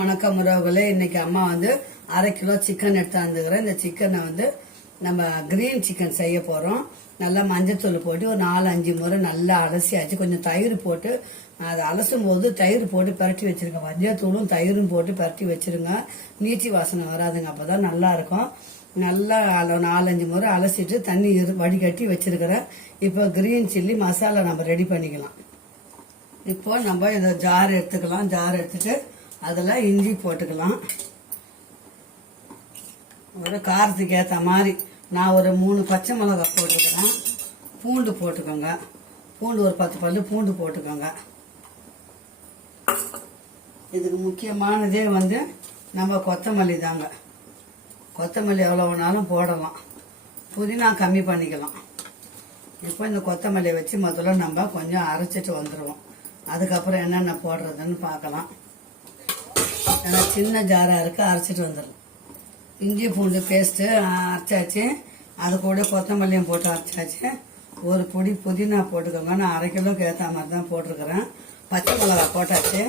வணக்கம் உறவுகளே. இன்னைக்கு அம்மா வந்து 1/2 கிலோ சிக்கன் எடுத்தாந்துக்கிறேன். இந்த சிக்கனை வந்து நம்ம கிரீன் சிக்கன் செய்ய போறோம். நல்லா மஞ்சத்தூள் போட்டு ஒரு 4-5 முறை நல்லா அலசியாச்சு. கொஞ்சம் தயிர் போட்டு அதை அலசும் போது தயிர் போட்டு பரட்டி வச்சிருங்க. மஞ்சத்தூளும் தயிரும் போட்டு பரட்டி வச்சிருங்க. நீச்சி வாசனை வராதுங்க, அப்பதான் நல்லா இருக்கும். நல்லா 4-5 முறை அலசிட்டு தண்ணி வடிகட்டி வச்சிருக்கிறேன். இப்போ கிரீன் சில்லி மசாலா நம்ம ரெடி பண்ணிக்கலாம். இப்போ நம்ம இதை ஜார் எடுத்துக்கலாம். ஜார் எடுத்துட்டு அதில் இஞ்சி போட்டுக்கலாம். ஒரு காரத்துக்கு ஏற்ற மாதிரி நான் ஒரு 3 பச்சை மிளகாய் போட்டுக்கிறேன். பூண்டு போட்டுக்கோங்க. பூண்டு ஒரு 10 பல்லு பூண்டு போட்டுக்கோங்க. இதுக்கு முக்கியமானதே வந்து நம்ம கொத்தமல்லி தாங்க. கொத்தமல்லி எவ்வளோ வேணாலும் போடலாம். புதினா கம்மி பண்ணிக்கலாம். இப்போ இந்த கொத்தமல்லியை வச்சு முதல்ல நம்ம கொஞ்சம் அரைச்சிட்டு வந்துடுவோம். அதுக்கப்புறம் என்னென்ன போடுறதுன்னு பார்க்கலாம். ஏன்னா சின்ன ஜாராக இருக்கு, அரைச்சிட்டு வந்துடும். இஞ்சி பூண்டு பேஸ்ட்டு அரைச்சாச்சு. அது கூட கொத்தமல்லியும் போட்டு அரைச்சாச்சு. ஒரு பொடி புதினா போட்டுக்கோங்க. நான் 1/2 கிலோக்கு ஏற்ற மாதிரி தான் போட்டிருக்கிறேன். பச்சை மிளகாய் போட்டாச்சு.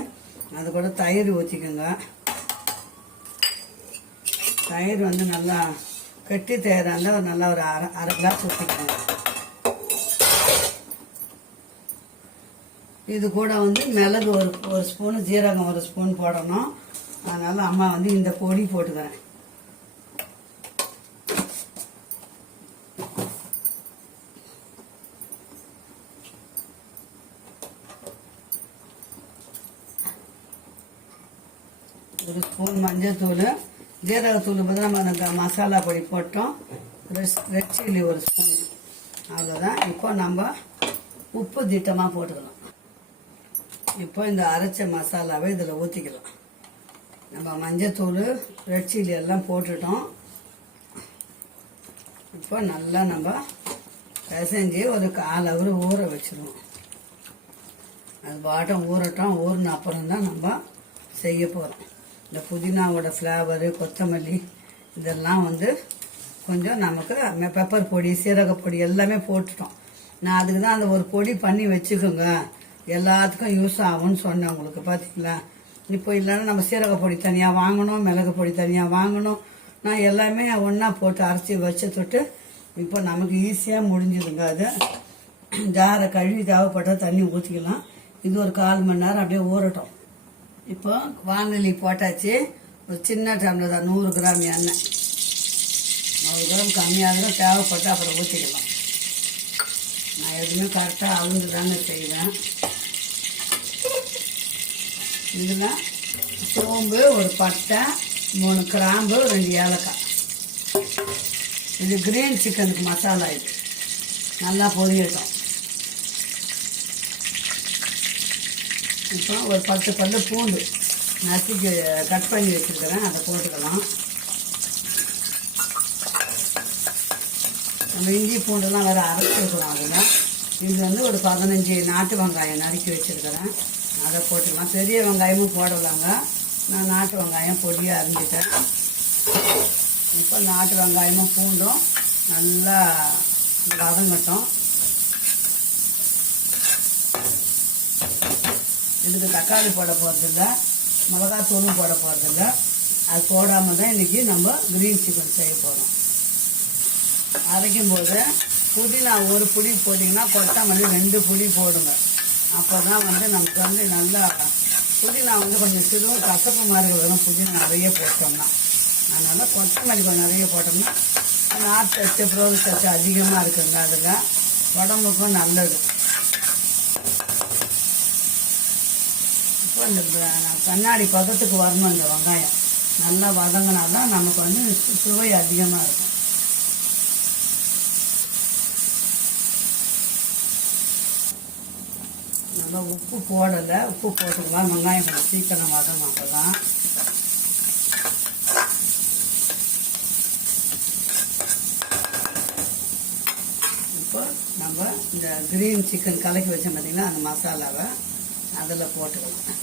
அது கூட தயிர் ஊற்றிக்கோங்க. தயிர் வந்து நல்லா கட்டி தயிராக இருந்தால் நல்லா ஒரு அரை கிளாஸ் ஊற்றிக்கோங்க. இது கூட வந்து மிளகு ஒரு ஸ்பூனு, ஜீரகம் ஒரு ஸ்பூன் போடணும். அதனால அம்மா வந்து இந்த பொடி போட்டுக்கிறேன். ஒரு ஸ்பூன் மஞ்சத்தூள், ஜீரகத்தூள் பதில் நம்ம மசாலா பொடி போட்டோம். ரெட் சில்லி ஒரு ஸ்பூன், அவ்வளோதான். இப்போ நம்ம உப்பு திட்டமாக போட்டுக்கலாம். இப்போ இந்த அரைச்ச மசாலாவை இதில் ஊற்றிக்கலாம். நம்ம மஞ்சத்தூள் ரெட் சில்லி எல்லாம் போட்டுட்டோம். இப்போ நல்லா நம்ம பிசைஞ்சு ஒரு 1/4 ஹவர் ஊற வச்சிருவோம். அது பாட்டம் ஊறட்டும். ஊறின அப்புறம் தான் நம்ம செய்ய போகிறோம். இந்த புதினாவோட ஃப்ளேவரு, கொத்தமல்லி இதெல்லாம் வந்து கொஞ்சம் நமக்கு பெப்பர் பொடி, சீரக பொடி எல்லாமே போட்டுட்டோம். நான் அதுக்கு தான் அந்த ஒரு பொடி பண்ணி வச்சுக்கோங்க, எல்லாத்துக்கும் யூஸ் ஆகும்னு சொன்னேன் உங்களுக்கு. பார்த்தீங்களா? இப்போ இல்லைன்னா நம்ம சீரக பொடி தனியாக வாங்கணும், மிளகு பொடி தனியாக வாங்கணும். நான் எல்லாமே ஒன்றா போட்டு அரைச்சி வச்சுட்டு இப்போ நமக்கு ஈஸியாக முடிஞ்சுதுங்க. அது ஜாரை கழுவி தேவைப்பட்ட தண்ணி ஊற்றிக்கலாம். இது ஒரு 1/4 மணி நேரம் அப்படியே ஊறட்டும். இப்போ வானொலி போட்டாச்சு. ஒரு சின்ன டம்ளர் தான், 100 கிராம் எண்ணெய். 100 கிராம் கம்மியாக தேவைப்பட்டு அப்புறம் ஊற்றிக்கலாம். நான் எதுவுமே கரெக்டாக அளந்து தாங்க செய்வேன். இதில் சோம்பு, ஒரு பட்டை, 3 கிராம்பு, 2 ஏலக்காய். இது கிரீன் சிக்கனுக்கு மசாலா. இது நல்லா பொரியட்டும். இப்போ ஒரு 10 பல்லு பூண்டு நசுக்கி கட் பண்ணி வச்சுருக்கிறேன். அதை போட்டுக்கலாம். நம்ம இஞ்சி பூண்டுலாம் வேறு அரைச்சிருக்கிறோம். அதில் இது வந்து ஒரு 15 நாட்டு வெங்காயம் நறுக்கி வச்சுருக்கிறேன். அதை போட்டுக்கலாம். பெரிய வெங்காயமும் போடலாங்க. நான் நாட்டு வெங்காயம் பொடியாக அரிஞ்சிட்டேன். இப்போ நாட்டு வெங்காயமும் பூண்டும் நல்லா வதங்கட்டும். இதுக்கு தக்காளி போட போகிறதில்ல, மிளகாத்தூளும் போட போகிறதில்ல. அது போடாமல் தான் இன்றைக்கி நம்ம கிரீன் சிக்கன் செய்ய போகிறோம். அரைக்கும் போது புதினா ஒரு புளி போட்டிங்கன்னா கொத்தமல்லி 2 புளி போடுங்க. அப்போ தான் வந்து நமக்கு வந்து நல்லா புதினா வந்து கொஞ்சம் சிறு கசப்பு மாதிரி வரும். புதினா நிறைய போட்டோம்னா, அதனால் கொத்தமல்லி கொஞ்சம் நிறைய போட்டோம்னா நார் சத்து, புரோல் சத்து அதிகமாக இருக்குங்க. அதில் உடம்புக்கும் நல்லது. இப்போ இந்த கண்ணாடி பதத்துக்கு வரணும். இந்த வெங்காயம் நல்லா வதங்கினா தான் நமக்கு வந்து சுவை அதிகமாக இருக்கும். நல்லா உப்பு போடலை, உப்பு போட்டுக்கலாம். வெங்காயம் கொஞ்சம் சீக்கிரம் வதங்கலாம். இப்போ நம்ம இந்த கிரீன் சிக்கன் கலக்கி வச்சோம் பார்த்தீங்கன்னா, அந்த மசாலாவை அதில் போட்டுக்கலாம்.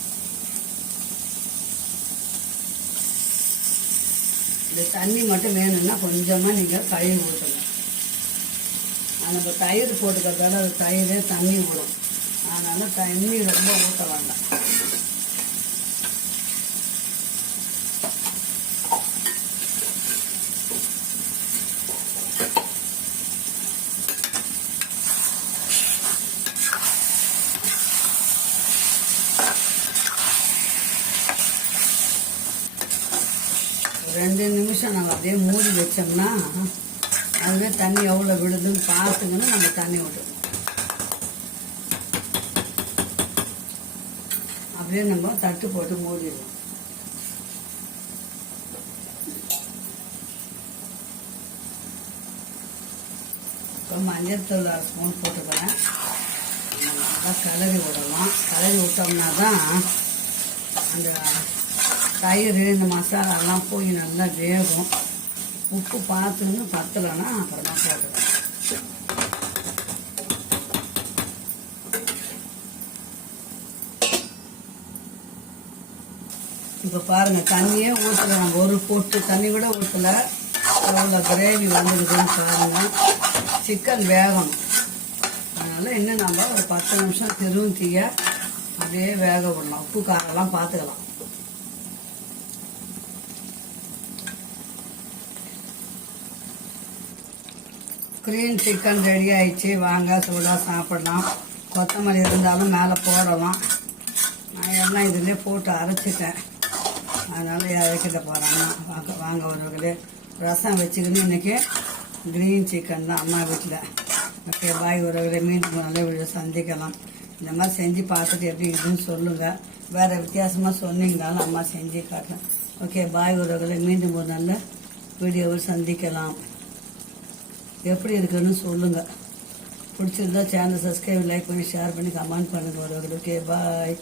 இந்த தண்ணி மட்டும் வேணும்னா கொஞ்சமாக நீங்கள் கழுவி ஊற்றணும். நம்ம தயிர் போட்டுக்கிறதால அது தயிரே தண்ணி விடும். அதனால் தண்ணி ரொம்ப ஊற்ற வேண்டாம். 2 நிமிஷம் நம்ம அப்படியே மூடி வச்சோம்னா அதுவே தண்ணி எவ்வளோ விடுதுன்னு பார்த்துக்கணும். நம்ம தண்ணி விடணும். அப்படியே நம்ம தட்டு போட்டு மூடிடுவோம். இப்போ மஞ்சள் தூள் 1 ஸ்பூன் போட்டுக்கிறேன். நல்லா கிளறி விடலாம். கிளறி விட்டோம்னா தான் அந்த தயிர் இந்த மசாலாலாம் போய் நல்லா வேகும். உப்பு பார்த்துன்னு பத்தலைன்னா அப்புறமா போட்டுக்கலாம். இப்போ பாருங்கள், தண்ணியே ஊற்றலை. நம்ம ஒரு பொட்டு தண்ணி கூட ஊற்றலை. எவ்வளோ கிரேவி வந்துடுதுன்னு பாருங்கள். சிக்கன் வேகணும். அதனால் இன்னும் நம்ம ஒரு 10 நிமிஷம் திருவும் தீய அப்படியே வேக விடலாம். உப்பு காரெல்லாம் பார்த்துக்கலாம். க்ரீன் சிக்கன் ரெடி ஆயிடுச்சு. வாங்க சூடாக சாப்பிடலாம். கொத்தமல்லி இருந்தாலும் மேலே போடலாம். நான் எல்லாம் இதிலே போட்டு அரைச்சிட்டேன். அதனால் இறக்கிட்ட போகிறாங்க. வாங்க ஒருவர்களே, ரசம் வச்சுக்கின்னு இன்றைக்கி க்ரீன் சிக்கன் தான் அம்மா வீட்டில். ஓகே, பாய் உறவுகளே. மீண்டும் நல்ல வீடியோ சந்திக்கலாம். இந்த மாதிரி செஞ்சு பார்த்துட்டு எப்படி இருக்குன்னு சொல்லுங்கள். வேறு வித்தியாசமாக சொன்னீங்கனாலும் அம்மா செஞ்சு காட்டுறேன். ஓகே, பாய் உறவுகளே. மீண்டும் ஒரு நல்ல வீடியோவில் சந்திக்கலாம். எப்படி இருக்குன்னு சொல்லுங்கள். பிடிச்சிருந்தா சேனல் சப்ஸ்கிரைப், லைக் பண்ணி, ஷேர் பண்ணி, கமெண்ட் பண்ணுங்கள் உறவுகளே. ஓகே, பாய்.